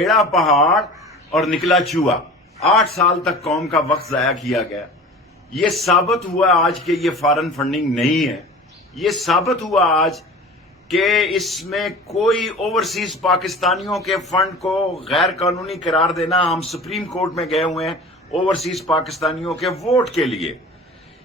टेढ़ा पहाड़ और निकला चूहा। 8 साल तक कौम का वक्त जाया किया गया। ये साबित हुआ आज कि ये फॉरेन फंडिंग नहीं है। ये साबित हुआ आज कि इसमें कोई ओवरसीज पाकिस्तानियों के फंड को गैर कानूनी करार देना। हम सुप्रीम कोर्ट में गए हुए हैं ओवरसीज पाकिस्तानियों के वोट के लिए।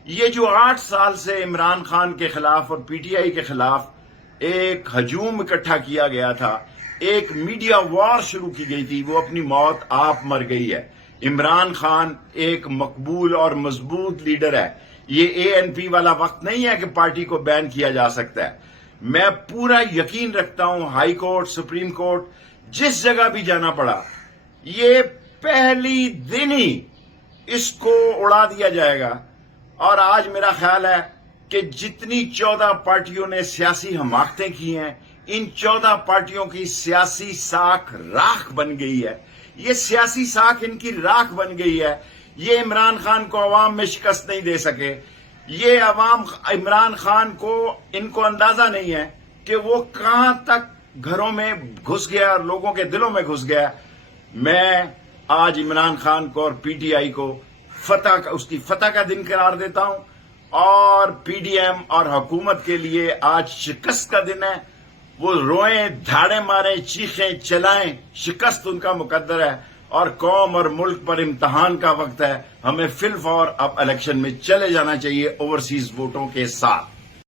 ये जो 8 साल से इमरान खान के खिलाफ और पीटीआई के खिलाफ एक हजूम इकट्ठा किया गया था, एक मीडिया वॉर शुरू की गई थी, वो अपनी मौत आप मर गई है। इमरान खान एक मकबूल और मजबूत लीडर है। ये एएनपी वाला वक्त नहीं है कि पार्टी को बैन किया जा सकता है। मैं पूरा यकीन रखता हूं हाई कोर्ट, सुप्रीम कोर्ट, जिस जगह भी जाना पड़ा, ये पहली दिन ही इसको उड़ा दिया जाएगा। और आज मेरा ख्याल है कि जितनी 14 पार्टियों ने सियासी हमाकतें की हैं, इन 14 पार्टियों की सियासी साख राख बन गई है। ये सियासी साख इनकी राख बन गई है। ये इमरान खान को अवाम में शिकस्त नहीं दे सके। ये अवाम इमरान खान को, इनको अंदाजा नहीं है कि वो कहां तक घरों में घुस गया और लोगों के दिलों में घुस गया। मैं आज इमरान खान को और पीटीआई को उसकी फतह का दिन करार देता हूं और पीडीएम और हुकूमत के लिए आज शिकस्त का दिन है। वो रोएं, धाड़े मारें, चीखें, चलाएं, शिकस्त उनका मुकद्दर है और कौम और मुल्क पर इम्तहान का वक्त है। हमें फिलफौर अब इलेक्शन में चले जाना चाहिए ओवरसीज वोटों के साथ।